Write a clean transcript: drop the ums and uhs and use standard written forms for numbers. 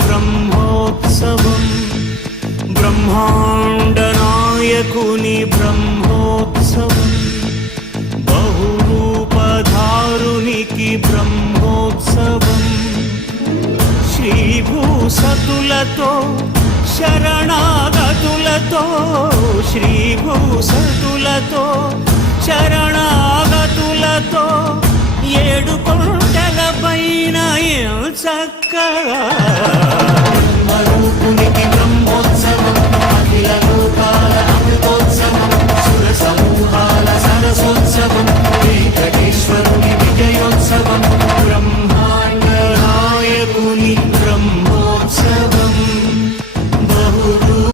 బ్రహ్మోత్సవం బ్రహ్మాండ నాయకుని బ్రహ్మోత్సవం బహురూపధారునికి బ్రహ్మోత్సవం శ్రీభూసతులతో శరణాగతులతో శ్రీభూసతులతో శరణాగతులతో 7 కొండల పైన చక్కగా బ్రహ్మరూపునికి